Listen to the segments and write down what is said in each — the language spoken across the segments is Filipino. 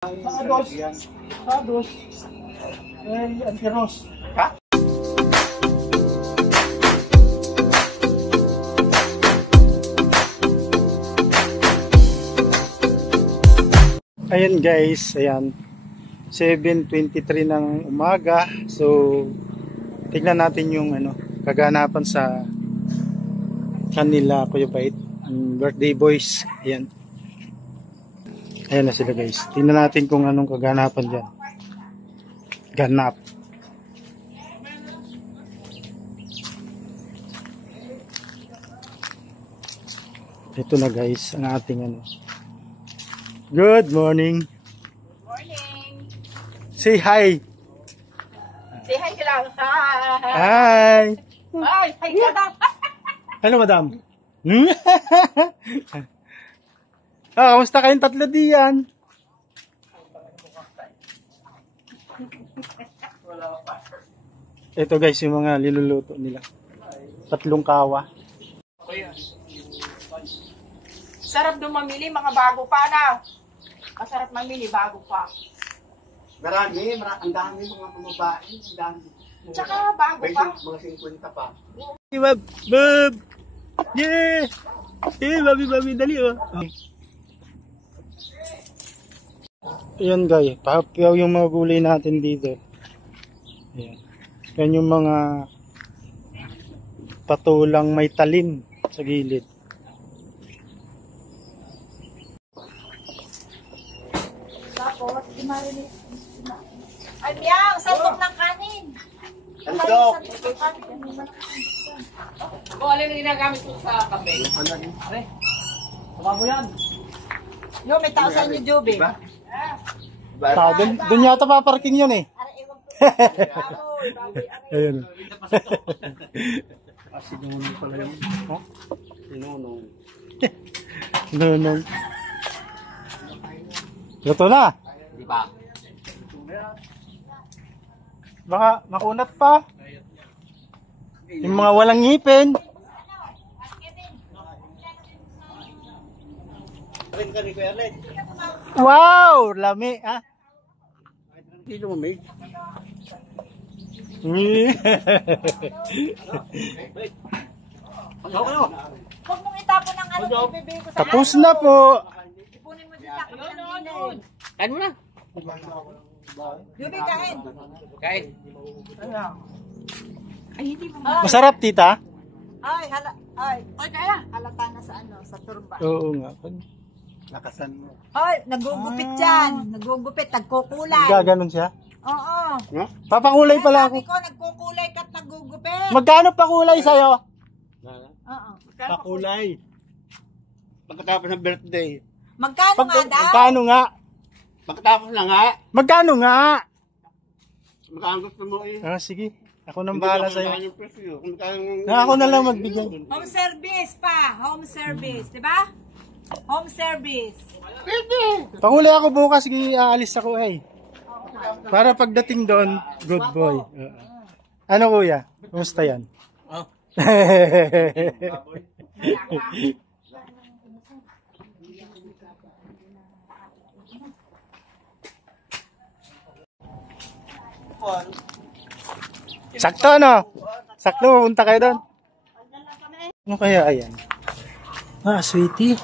Sados, antiros. Ha? Ayan guys, ayan. 7:23 ng umaga. So, tignan natin yung kaganapan sa kanila Kuya Bait. Birthday boys. Ayan. Ayan na sila guys. Tingnan natin kung anong kaganapan dyan. Ganap. Ito na guys, ang ating Good morning. Good morning. Say hi. Say hi ka lang. Hi. Hi. Hi. Hi ka lang. Hello madam. Kamusta kayong tatlo diyan? Ito guys, yung mga niluluto nila. 3 kawa. Sarap doon mamili, mga bago pa na. Masarap mamili, bago pa. Marami, ang dami mga pamabae, ang dami. Tsaka bago May pa. mga 50 pa. Bob! Bob! Yeah! Babi, dali oh. Ayan guys, pahapiyaw yung mga gulay natin dito. Ayan. Yan yung mga patulang may talim sa gilid. Tapos, i-marinate. Ay, Miyang, sandok ng kanin. Sandok! Kung alin ang ginagamit ko sa kape. Ano? Tama mo yan. Yo, may tao sa inyo, Joby. Diba? Tao, dun yata paparking yun eh. Ayun. Sinunong pala yun. Sinunong. Nunong. Luto na. Di ba? Baka makunat pa. Yung mga walang ngipin. Wow! Lami ah. Hindi lumamig. Huwag mong itapon ang ibibigay ko sa Tapos na po. Ipunin mo dyan sa kanin. Kain mo na. Joby, kain. Kain. Ay, hindi mo. Masarap tita. Ay, kaya. Halata na sa turba. Oo nga. Nakasan mo. Ay, nagugupit yan. Nagugupit, nagkukulay. Gaganon siya. Oo. Papakulay pala Sabi ako. ko, nagkukulay ka't nagugupit. Magkano pakulay sa'yo? Oo. Pakulay. Pagkatapos ng birthday. Magkano nga daw? Magkano nga? Pagkatapos na nga. Magkano nga? Magkano gusto mo eh. Ah, sige. Ako nang bahala sa'yo. Magkano yung presyo. Ako na lang magbigay. Home service pa. Home service. Diba? Home service. Pakulay ako bukas. Sige, aalis ako eh. Para pagdating doon, good boy. Ano kuya? Kumusta yan? Oh. Sakto no? Sakto, pupunta kayo doon. Ano kaya ayan? Ah, sweetie.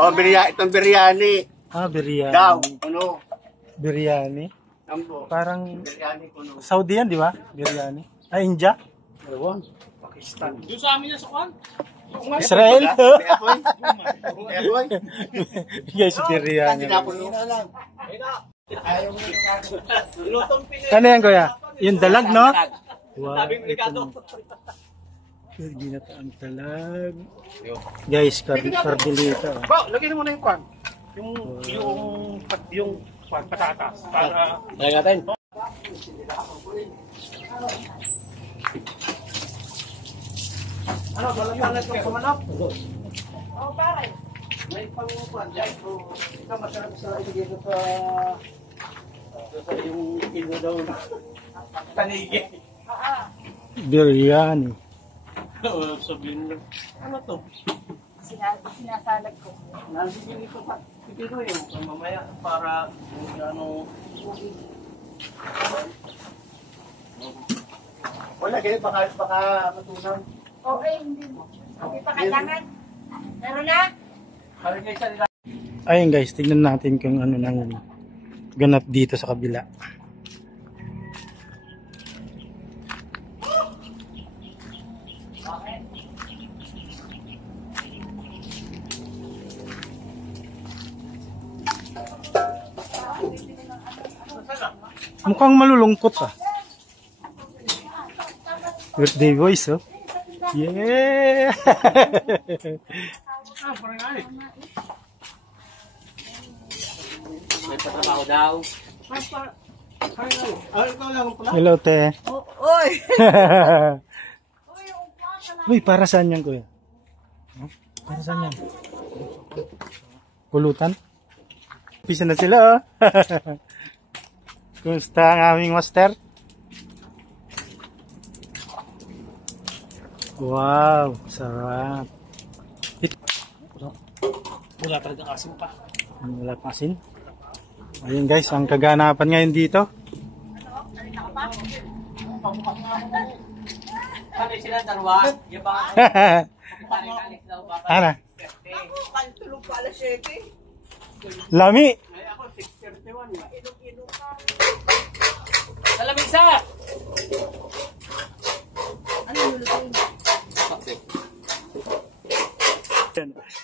Oh, itong biryani. Ah, biryani. Daw. Ano? Biryani. Ambo. Parang Biryani ko no. Saudi yan, di ba? Biryani. Ah, India? Ewan. Pakistan. Yung sa amin yan sa kwan? Israel? Ewan. Ewan. Guys, biryani. Tinapon mo. Ano yan, kuya? Yung dalag, no? Wow, ito. Ginataang talag. Guys, kardilita. Ba, lagyan mo na yung kwan. Yung patatas para Lagyan natin. ano, balantangan ko sa manok. Oh, pare. May pangkuan dyan. So, ito masarap sa dito sa yung ilo daw na tanigi. Biryani. Sabihin lang, ano to? Sinasalag ko. Nandito dito pa. Pero yung mamaya para ano. Wala, ganyan baka matunaw. Okay, hindi mo. Hindi pa kailangan. Meron na? Parang kayo sa nila. Ayun guys, tignan natin kung ano nang ganap dito sa kabila. Mukhang malulungkot ah. Birthday boys oh. Yeah! May patrabaho daw. Hello te. Oy! Uy, para saan yan kuya? Huh? Para saan yan? Pulutan? Pisa na sila oh. Kumusta ang aming master? Wow, sarap. Wala talaga asin pa. Wala pang asin. Ayun guys, ang kaganapan ngayon dito. Kami sila dalawa. Yung ba? Pare-kalis daw ba? Ano? Ako, kaltulog pa alas 7. Lami! Ay ako 6:31. Inom-inom ka. Salamisa! Ano yung lulutuin?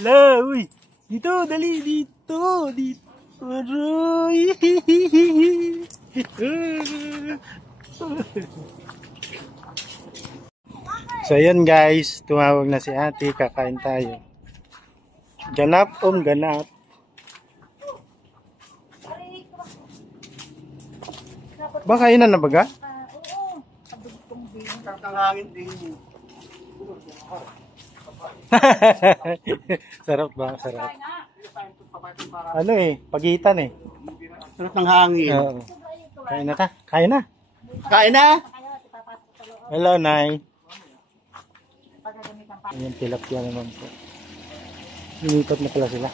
La, uy! Dito, dali! Dito! Dito! Aroy! So ayan guys, tumawag na si ate, kakain tayo. Ganap ganap. Ba kainan na baga? Ang hangin din. Sarap ba? Sarap. Ano pagitan Sarap ng hangin. Oo. Kain na ka? Kain na. Kain na! Hello, Nay. Ayan, tilapia naman po. Lumipat na pala sila.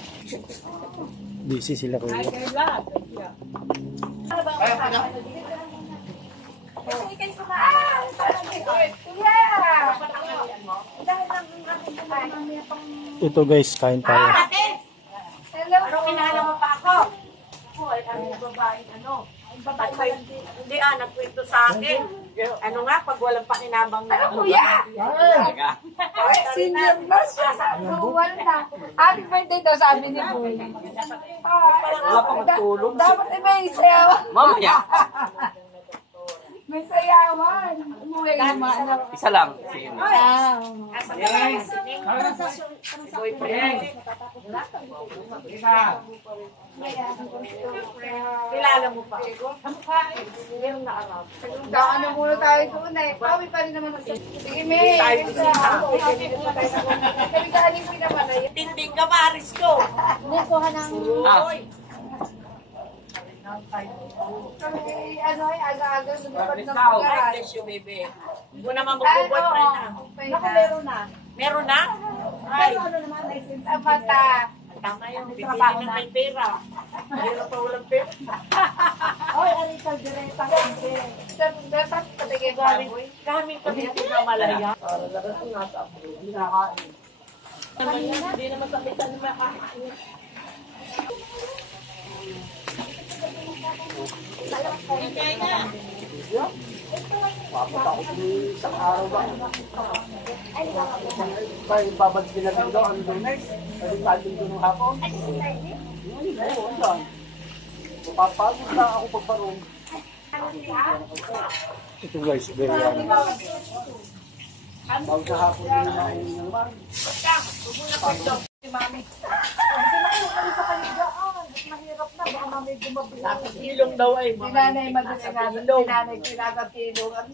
Busy sila kuya. Ito guys, kain tayo. Hello. Ano kinala mo pa ako? Hoy, ano yung babaeng ano? Hindi nagkwento sa akin. Ano nga, pag walang pakinabang na ako. Kuya! Senior na siya. Buwan na. Happy birthday daw sabi ni Boy. Wala pa matulog. Dapat may sayawan. Mamaya. May sayawan. Umuwi naman. Isa lang. Sige. Kilala mo pa? Meron na araw. Daan na muna tayo doon eh. Pawi pa rin naman. Sige, May. Galing ko naman ay. Tinding ka paris ko. Nikuha ng... Oy. Ano ay aga-aga lumipad ng pagkakas. Bless you, baby. Hindi mo naman mag-boyfriend na. Naku, meron na. Meron na? Ay. Pero ano naman, license ang mata. Tama yun, bibili na may pera. Meron pa walang pera. Oy, alika, direta kasi. Dapat patigay galing. Kami kami pinamalaya. Para lakas ng nasa ako. Hindi nakakain. Hindi naman sabitan na makakain. Papatakot ni isang araw ba? Ay, babalik din natin daw ang donors. Pwede natin doon ng hapon. Oo, yan. Papapagod na ako pagparong. Ito guys, very yummy. Bago sa hapon din naman naman. Mahirap na, baka mamay gumabili. Ilong daw ay. Sinanay madali nga, sinanay kinakatilong at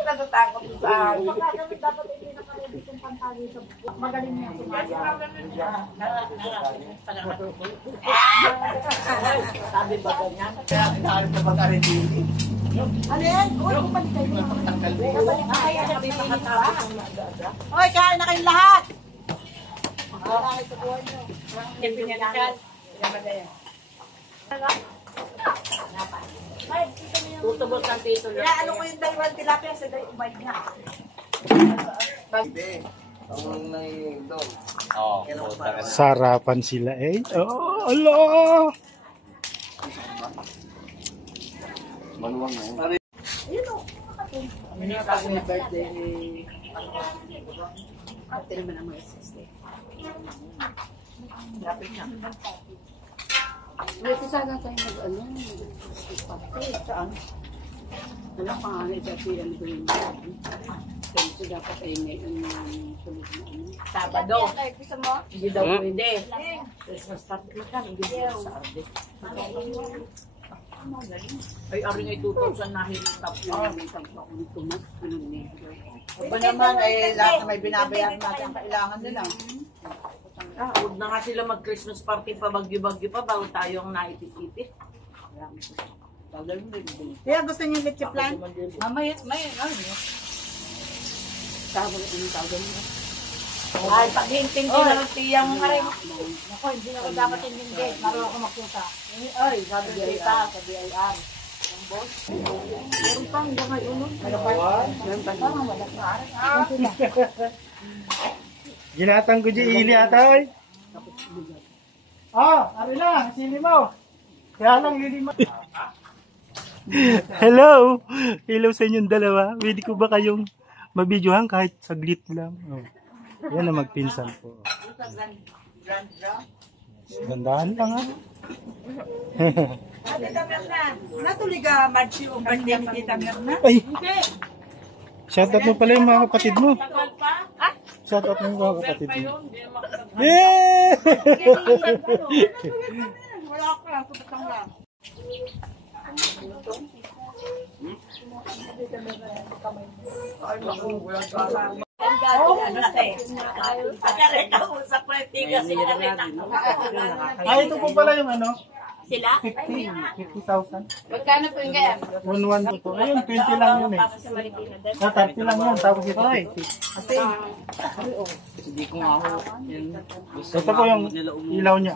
natatakot sa akin. Dapat hindi na kaya ditong pantali sa buwan. Magaling niya sumaya. Sabi ba ganyan? Kaya inaarap na pag-arin din. Ano yan? Uy, kumalit kayo. Tanggal din. Kaya kami makatapos. Hoy, kain na kayong lahat! Pinansyal. Tutubos ng tito. Kaya ano ko yung dalawang tilapia sa day umay na. Oo. Sarapan sila eh. Oh, Allah! Maluwang na yun. Ate naman ang mga SSD. Ito sana tayo nag-ano, nag-party. Saan? Wala pa nga na dati ano ko yun. Kasi dapat ay may sunod na ano. Sabado. Gusto mo? Hindi daw pwede. Christmas party ka, hindi daw sa Arde. Ay, ari nga 2,000 na hilitap yun. May tagpa ko nito mas. Ba naman, eh, lahat na may binabayaran natin ang kailangan nila. Huwag na nga sila mag-Christmas party pa, bagyo-bagyo pa, bago tayo ang naipit-ipit. Kaya gusto niyo let's plan? Mamaya, may, Tawag yung tawag mo. ay, pag-hintindi na lang tiyang mga rin. Ako, hindi na ko dapat hindi. Marunong ako magkusa. Ay, sabi ko tita, sa BIR. Ang boss. Meron pang gangay unod. Meron pang wala pa. Ginatang ko dyan ili atay. Ari lang, sili mo. Kaya lang lilimaw. Hello! Hello sa inyong dalawa. Pwede ko ba kayong mabidyohan kahit saglit lang? Oh. Yan ang magpinsan po. Gandahan lang ha. Tita Mirna, natuloy ka Marchi o birthday ni Tita Mirna? Ay! Shout out mo pala yung mga kapatid mo. Tagal pa? Shout out mo yung mga kapatid mo. Hindi na makasama. Yeah! Wala ka lang, kupatang lang. Ay, ito po pala yung ano? Sila? 50,000. Magkano po yung kaya? 1,1 po. Ayun, 20 lang yun eh. 30 lang yun. Tapos ito 80. Hindi ko nga ako. Ito po yung ilaw niya.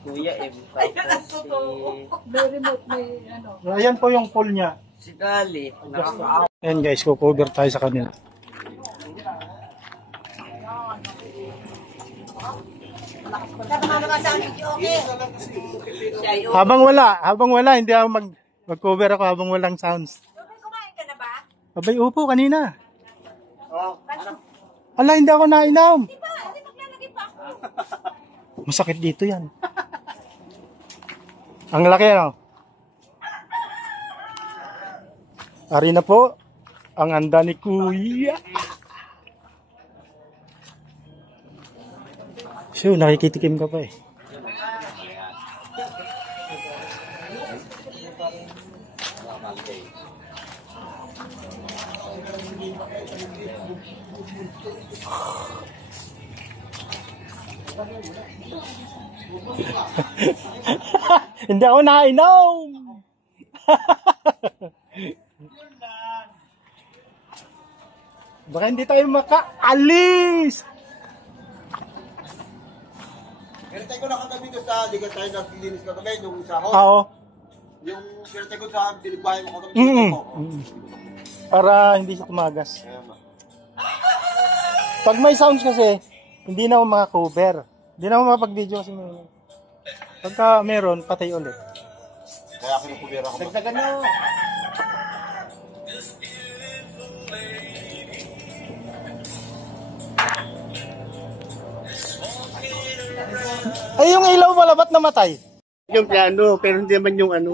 Kuya M. Tapos So, ayan po yung pole niya. si Dali. Ayan guys, cover tayo sa kanila. Habang wala, hindi ako mag-cover ako habang walang sounds. Kumain ka na ba? Abay, upo kanina. Ala, hindi ako nainom. Masakit dito yan. Ang laki, no? Ari na po, ang handa ni Kuya. So, nakikitikim ka pa eh. Hindi ako nainom. Baka hindi tayo makaalis. Kinatay ko na kagabi ko sa, di ka tayo naglilinis kagabi, yung sa house. Oo. Yung kinatay ko sa binigbahay mo kagabi. Para hindi siya tumagas. Pag may sounds kasi, hindi na ako maka-cover. Hindi na ako makapag-video kasi may... Pagka meron, patay ulit. Kaya kinukubera ko. Dagdagan nyo. Ay, yung ilaw pala, ba't namatay? Yung piano, pero hindi naman yung ano.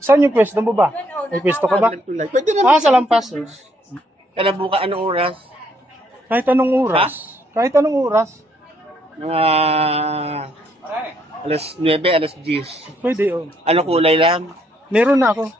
Saan yung pwesto mo ba? May pwesto ka ba? Pwede naman. Sa lampas. Kaya buka anong oras? Kahit anong oras. Kahit anong oras. Mga alas 9, alas 10. Pwede, oh. Ano kulay lang? Meron na ako.